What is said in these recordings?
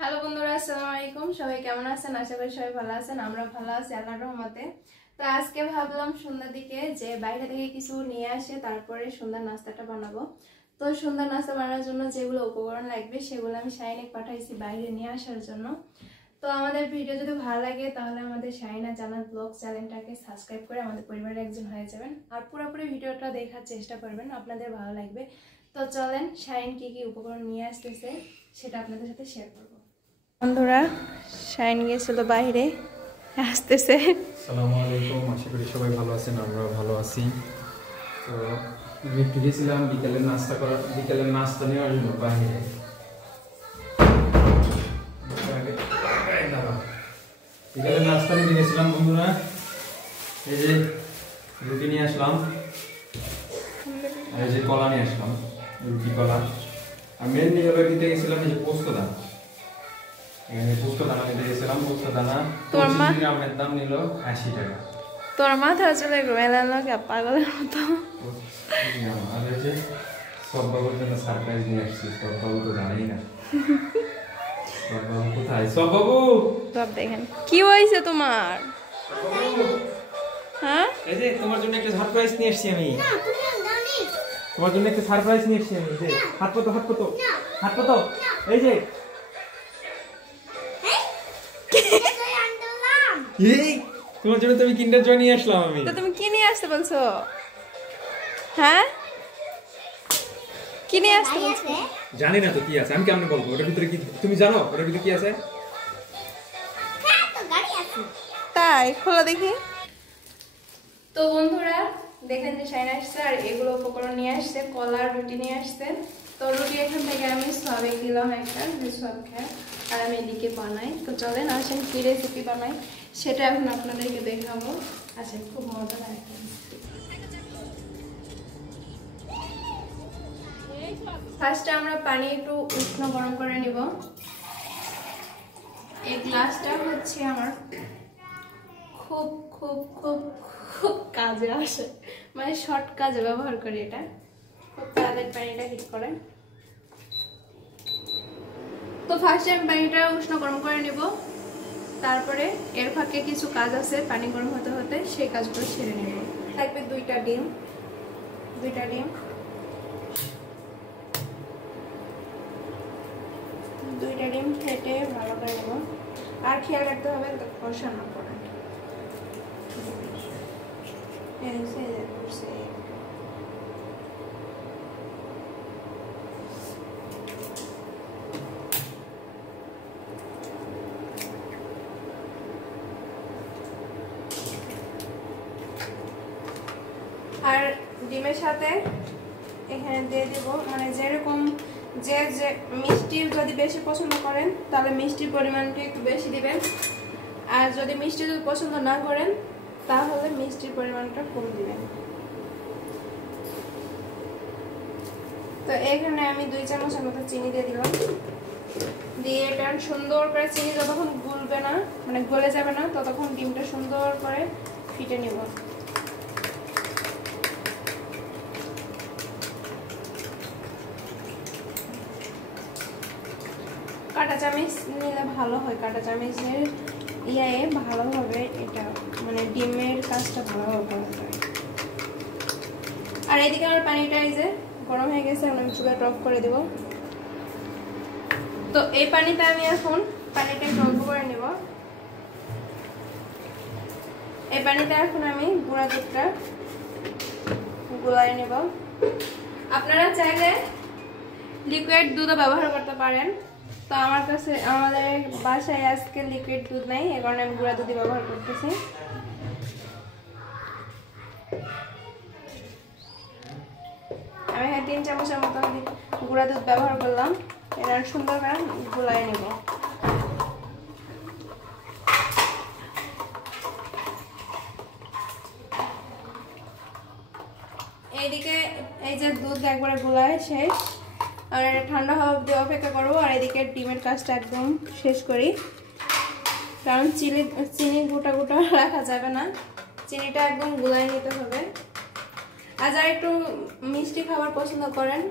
Hello বন্ধুরা, আসসালামু আলাইকুম। সবাই কেমন আছেন? আশা করি সবাই ভালো আছেন। আমরা ভালো আছি আল্লাহর রহমতে। তো আজকে ভাবলাম সন্ধ্যার দিকে যে বাইরে থেকে কিছু নিয়ে আসে, তারপরে সন্ধ্যার নাস্তাটা বানাবো। তো সন্ধ্যার নাস্তা বানানোর জন্য যেগুলো উপকরণ লাগবে সেগুলো আমি শাইনিকে পাঠাইছি বাইরে নিয়ে আসার জন্য। তো আমাদের ভিডিও যদি ভালো লাগে তাহলে আমাদের শাইনা জান্নাত ব্লগ চ্যানেলটাকে সাবস্ক্রাইব করে আমাদের পরিবারের একজন হয়ে যাবেন, আর পুরোপুরি ভিডিওটা দেখার চেষ্টা করবেন, আপনাদের ভালো লাগবে। তো চলেন শাইন কি কি উপকরণ নিয়ে আসতেছে সেটা আপনাদের সাথে শেয়ার করব। বন্ধুরা, শাইন গিয়েছিল বাইরে, আসতেছে। আসসালামু আলাইকুম, আশা করি সবাই ভালো আছেন, আমরাও ভালো আছি। তো আমি একটু গেছিলাম বিকেলের নাস্তা নেওয়ার জন্য বাইরে। বিকেলের নাস্তা নিতে গেছিলাম বন্ধুরা, এই যে রুটি নিয়ে আসলাম, আর এই যে কলা নিয়ে আসলাম, রুটি কলা। আর মেন নিয়ে দিতে গেছিলাম এই যে পোস্ত দানা। পোস্ত দানা নিতে গেছিলাম, পোস্ত দানা 25 গ্রামের দাম নিল 80 টাকা। তোর মাথা চলে মেলানো পাগলের মতো। আর এই যে সববাবুর জন্য সারপ্রাইজ নিয়ে আসছি। সববাবু তো জানেই না। সববাবু কোথায়? সববাবু সব দেখেন কি হয়েছে তোমার। হ্যাঁ, এই যে তোমার জন্য একটা সারপ্রাইজ নিয়ে আসছি আমি। তোমার জন্য একটা সারপ্রাইজ নিয়ে আসছি আমি। যে হাত পাতো এই যে এই তোমার জন্য তুমি কিন্ডার জয় নিয়ে আসলাম আমি। তো তুমি কি নিয়ে আসতে বলছো? হ্যাঁ, কি নিয়ে আসতে বলছো? জানি না তো কি আছে, আমি কেমনে বলবো? ওটার ভিতরে কি তুমি জানো? ওটার ভিতরে কি আছে? তাই খোলা দেখি। তো বন্ধুরা দেখেন যে শাইন আসছে, আর এগুলো উপকরণ নিয়ে আসছে। কলার রুটি নিয়ে আসছে। তো রুটি এখান থেকে আমি সবে দিলাম একটা, যে সব খায়, আর আমি এদিকে বানাই। তো চলেন আসেন কি রেসিপি বানাই সেটা এখন আপনাদেরকে দেখাবো। আসেন, খুব মজা লাগে। ফার্স্টে আমরা পানি একটু উষ্ণ গরম করে নিব। এই গ্লাসটা হচ্ছে আমার খুব খুব খুব খুব কাজে আসে, মানে শর্ট কাজে ব্যবহার করি। এটা খুব তাড়াতাড়ি পানিটা হিট করে। তো ফার্স্টে আমি পানিটা উষ্ণ গরম করে নিব, তারপরে এর ফাঁকে কিছু কাজ আছে পানি গরম হতে হতে, সেই কাজগুলো ছেড়ে নেব। থাকবে দুইটা ডিম ফেটে ভালো করে নেব। আর খেয়াল রাখতে হবে কষা না করে। আর ডিমের সাথে এখানে দিয়ে দেব, মানে যেরকম যে মিষ্টি যদি বেশি পছন্দ করেন তাহলে মিষ্টির পরিমাণটা একটু বেশি দিবেন, আর যদি মিষ্টি যদি পছন্দ না করেন তাহলে মিষ্টির পরিমাণটা কম দিবেন। তো এখানে আমি 2 চামচের মতো চিনি দিয়ে দিলাম। দিয়ে এটা সুন্দর করে, চিনি যতক্ষণ গুলবে না, মানে গলে যাবে না, ততক্ষণ ডিমটা সুন্দর করে ফিটে নিব। কাঁটা চামচ নিলে ভালো হয়, কাঁটা চামচের ভালোভাবে এটা মানে ডিমের কাজটা ভালোভাবে করা যায়। আর এদিকে আমার পানিটা এই যে গরম হয়ে গেছে, আমি চুলাটা অফ করে দেব। তো এই পানিতে আমি এখন পানিটা একটু অল্প করে নেব। এই পানিতে এখন আমি গুঁড়া দুধটা গুলাই নেব। আপনারা চাইলে লিকুইড দুধও ব্যবহার করতে পারেন। তো আমাদের বাসায় আজকে লিকুইড দুধ নাই, এই কারণে আমি গুঁড়া দুধই ব্যবহার করতেছি। আমি এখানে 3 চামচের মতো গুঁড়া দুধ ব্যবহার করলাম। এটা সুন্দর করে গুলাই নেব। এইদিকে এই যে দুধ একবারে গুলায় শেষ, আর এটা ঠান্ডা হওয়া অবধি অপেক্ষা করবো। আর এদিকে ডিমের কাজটা একদম শেষ করি, কারণ চিনি গোটা গোটা রাখা যাবে না, চিনিটা একদম গুলায় নিতে হবে। আর যারা একটু মিষ্টি খাবার পছন্দ করেন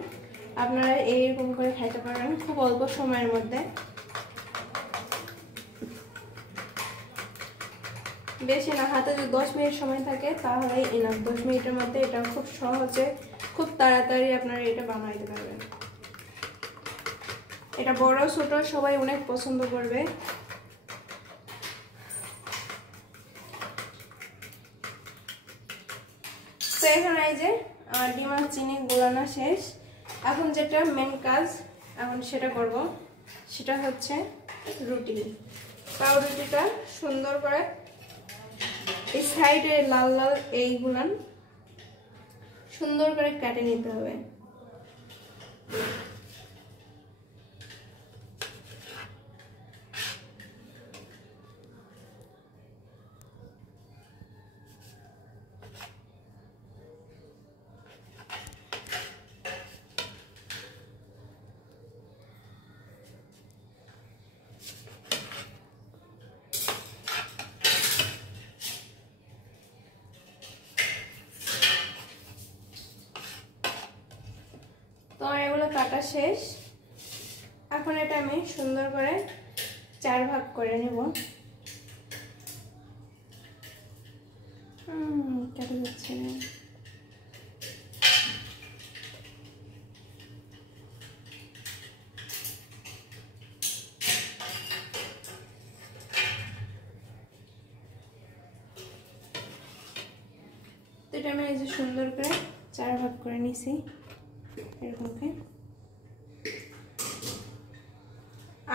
আপনারা এইরকম করে খাইতে পারেন খুব অল্প সময়ের মধ্যে। বেশি না, হাতে যদি 10 মিনিট সময় থাকে তাহলে এনাফ। 10 মিনিটের মধ্যে এটা খুব সহজে খুব তাড়াতাড়ি আপনারা এটা বানাইতে পারবেন। এটা বড় ছোট সবাই অনেক পছন্দ করবে। তো এখন এই যে আমার ডিম আর চিনি গোলানো শেষ। এখন যেটা মেন কাজ এখন সেটা করব, সেটা হচ্ছে রুটি। পাউরুটিটা সুন্দর করে এই সাইডে লাল লাল এইগুলান সুন্দর করে কেটে নিতে হবে। তো এগুলো কাটা শেষ। এখন এটা আমি সুন্দর করে 4 ভাগ করে নেব। কেটে যাচ্ছে না। তো এটা আমি এই যে সুন্দর করে 4 ভাগ করে নিছি এরকমকে।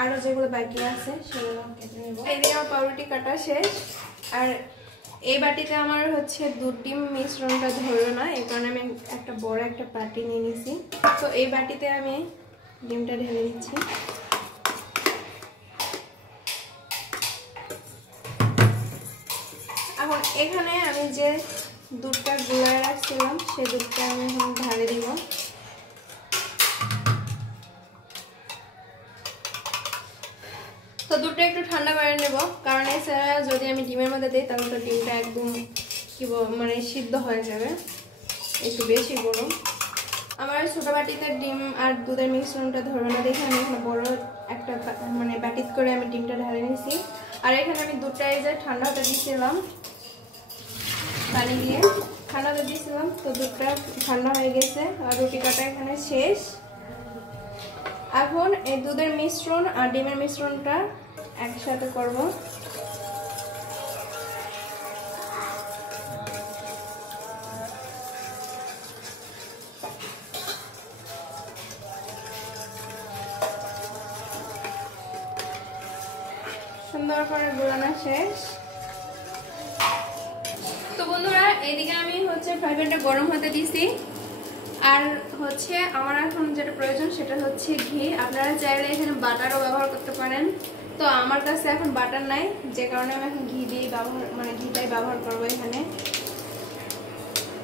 আরো যেগুলো বাকি আছে সেগুলো কেটে নেব। এদিকে আমার পাউরুটি কাটা শেষ। আর এই বাটিতে আমার হচ্ছে দুধ ডিম মিশ্রণটা ধরলো না, এই কারণে আমি একটা বড় একটা বাটি নিয়ে নিছি। তো এই বাটিতে আমি ডিমটা ঢেলে দিচ্ছি। এখন এখানে আমি যে দুধটা গুলায় রাখছিলাম সেই দুধটা আমি এখন ঢালে দিব। তো দুধটা একটু ঠান্ডা করে নেব, কারণ এছাড়া যদি আমি ডিমের মধ্যে দিই তাহলে তো ডিমটা একদম কি মানে সিদ্ধ হয়ে যাবে, একটু বেশি গরম। আমার ছোট বাটিতে ডিম আর দুধের মিশ্রণটা ধরবে না দেখে আমি এখানে বড় একটা মানে বাটিত করে আমি ডিমটা ঢালে নিয়েছি। আর এখানে আমি দুধটা এই যে ঠান্ডা হতে দিয়েছিলাম, পানি দিয়ে ঠান্ডা হতে দিয়েছিলাম। তো দুধটা ঠান্ডা হয়ে গেছে আর রুটি কাটা এখানে শেষ। এখন এই দুধের মিশ্রণ আর ডিমের মিশ্রণটা একসাথে করব। সুন্দর করে গোলানো শেষ। তো বন্ধুরা এইদিকে আমি হচ্ছে ফ্রাই প্যানটা গরম হতে দিছি। আর হচ্ছে আমার এখন যেটা প্রয়োজন সেটা হচ্ছে ঘি। আপনারা চাইলে এখানে বাটারও ব্যবহার করতে পারেন। তো আমার কাছে এখন বাটার নাই, যে কারণে আমি এখন ঘি দিয়ে ঘিটাই ব্যবহার করবো এখানে।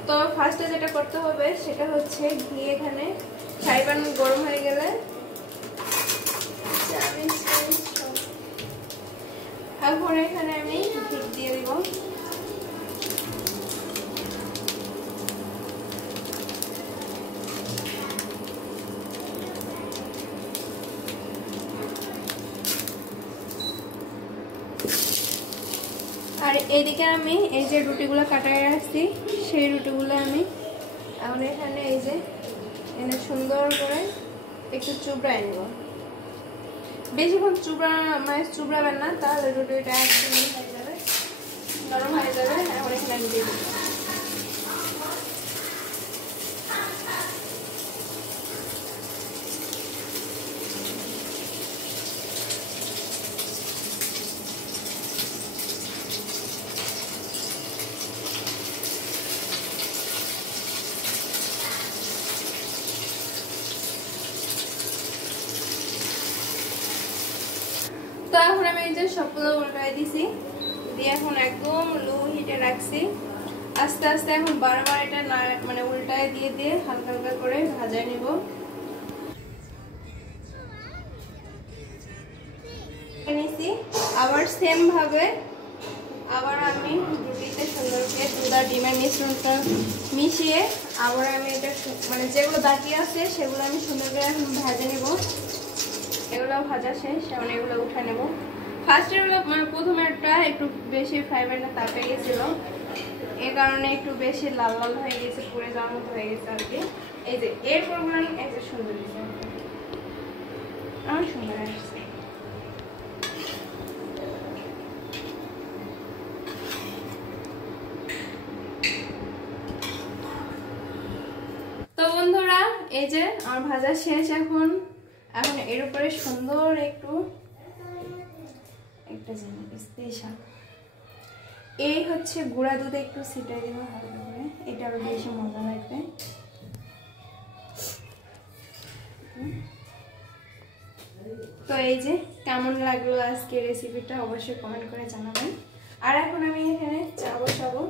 তো ফার্স্টে যেটা করতে হবে সেটা হচ্ছে ঘি এখানে ফ্রাই প্যান গরম হয়ে গেলে এখন এখানে আমি ঘি দিয়ে দিব। আর এইদিকে আমি এই যে রুটিগুলো কাটায় রাখছি সেই রুটিগুলো আমি এখন এখানে এই যে এনে সুন্দর করে একটু চুবড়ায় নেব। বেশিক্ষণ চুবড়াবেন না, তাহলে রুটিটা একদম হয়ে যাবে, নরম হয়ে যাবে। এখন এখানে আমি দিয়ে দিই। তো এখন আমি এই যে সবগুলো উল্টাই দিছি, দিয়ে এখন একদম লো হিটে রাখছি। আস্তে আস্তে এখন বারবার এটা মানে উল্টায় দিয়ে দিয়ে হালকা হালকা করে ভাজায় নিব। নিছি আবার সেম ভাবে আবার আমি রুটিতে সুন্দর করে দুধ আর ডিমের মিশ্রণটা মিশিয়ে আবার আমি এটা মানে যেগুলো বাকি আছে সেগুলো আমি সুন্দর করে এখন ভাজে নেব। এগুলো ভাজা শেষ, এখন এগুলো উঠে নেব। ফার্স্টের হলো মানে প্রথমেরটা একটু বেশি ফ্রাই প্যানটা তাপে গেছিল, এই কারণে একটু বেশি লাল লাল হয়ে গেছে, পুড়ে যাওয়ার মতো হয়ে গেছে আর কি। এই যে এরপর একটা সুন্দর দিয়েছে, অনেক সুন্দর আসছে। তো বন্ধুরা এই যে আমার ভাজা শেষ। এখন এর উপরে সুন্দর একটু একটা জিনিস স্পেশাল, এই হচ্ছে গুঁড়া দুধে একটু ছিটাই দেবো হালকা করে, এটা আরো বেশি মজা লাগবে। তো এই যে কেমন লাগলো আজকে রেসিপিটা অবশ্যই কমেন্ট করে জানাবেন। আর এখন আমি এখানে চা বসাবো,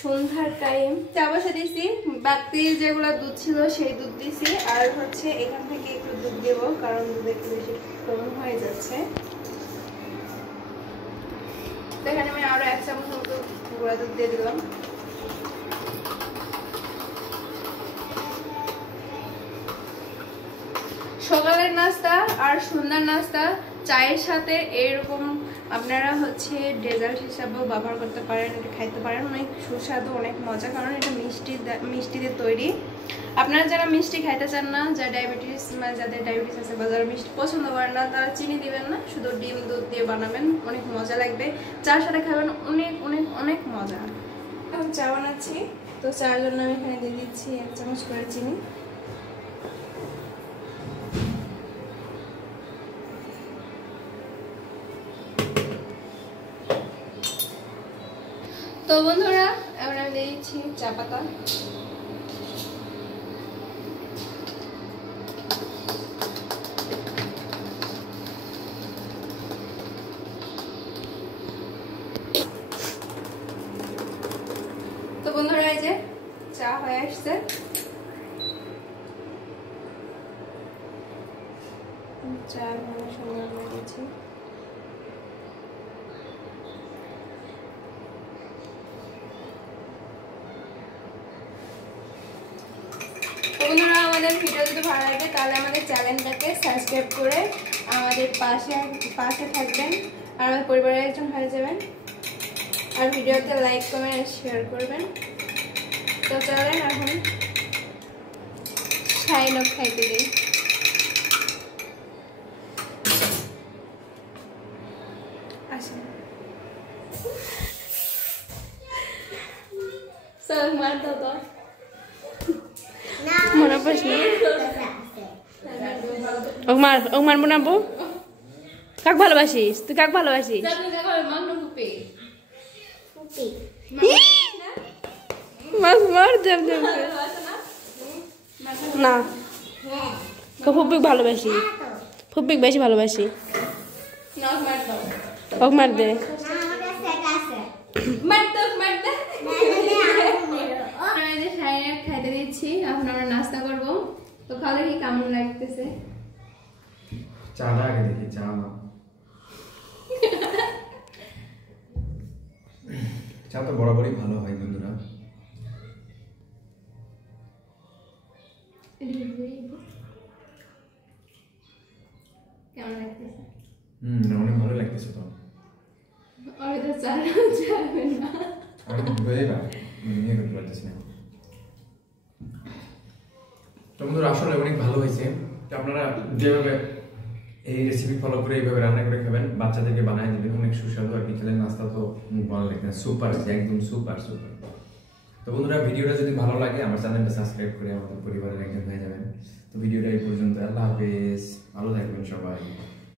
সন্ধ্যার টাইম চা বসা দিয়েছি, বাকি যেগুলো দুধ ছিল সেই দুধ দিয়েছি, আর হচ্ছে এখান থেকে একটু দুধ দেবো কারণ দুধ একটু বেশি গরম হয়ে যাচ্ছে। তো এখানে আমি আরো 1 চামচ মতো গুঁড়া দুধ দিয়ে দিলাম। সকালের নাস্তা আর সন্ধ্যার নাস্তা চায়ের সাথে এরকম আপনারা হচ্ছে ডেজার্ট হিসাবেও ব্যবহার করতে পারেন, এটা খাইতে পারেন, অনেক সুস্বাদু, অনেক মজা, কারণ এটা মিষ্টি দিয়ে তৈরি। আপনারা যারা মিষ্টি খাইতে চান না, যারা যাদের ডায়াবেটিস আছে বা যারা মিষ্টি পছন্দ করেন না, তারা চিনি দিবেন না, শুধু ডিম দুধ দিয়ে বানাবেন, অনেক মজা লাগবে, চার সাথে খাবেন, অনেক অনেক অনেক মজা। এখন চা বানাচ্ছি, তো চার জন্য আমি এখানে দিয়ে দিচ্ছি 1 চামচ করে চিনি। তো বন্ধুরা এবার আমি দিয়ে দিচ্ছি চা পাতা। তো বন্ধুরা এই যে চা হয়ে আসছে, চা সুন্দর করে দিচ্ছি। বন্ধুরা আমাদের ভিডিও যদি ভালো লাগে তাহলে আমাদের চ্যানেলটাকে সাবস্ক্রাইব করে আমাদের পাশে থাকবেন আর আমাদের পরিবারের একজন হয়ে যাবেন, আর ভিডিওতে লাইক কমেন্ট আর শেয়ার করবেন। তো চলেন এখন শাইন আপ খাইতে দিই। আসেন চল মার দাও তো মনে পড়ছে ওমার বানাবো। কাক ভালোবাসিস তুই? কাক ভালোবাসিস? মাছ মার দেব দেব না, ফুপিক ভালোবাসি, ফুপিক বেশি ভালোবাসি। ওক মার দে, খাইতে দিচ্ছি। এখন আমরা নাস্তা করবো, তো খাওয়া দেখি কেমন লাগতেছে। চাটা আগে দেখি, চা চা তো বরাবরই ভালো হয় বন্ধুরা। কেমন লাগতেছে? অনেক ভালো লাগতেছে। তো বন্ধুরা আসলে অনেক ভালো হয়েছে। আপনারা যেভাবে এই রেসিপি ফলো করে এইভাবে রান্না করে খাবেন, বাচ্চাদেরকে বানায় দেবেন, অনেক সুস্বাদু। আর বিকেলের নাস্তা তো ভালো লাগবে, সুপার, একদম সুপার সুপার। তো বন্ধুরা ভিডিওটা যদি ভালো লাগে আমার চ্যানেলটা সাবস্ক্রাইব করে আমাদের পরিবারের একজন হয়ে যাবেন। তো ভিডিওটা এই পর্যন্ত, আল্লাহ হাফেজ, ভালো থাকবেন সবাই।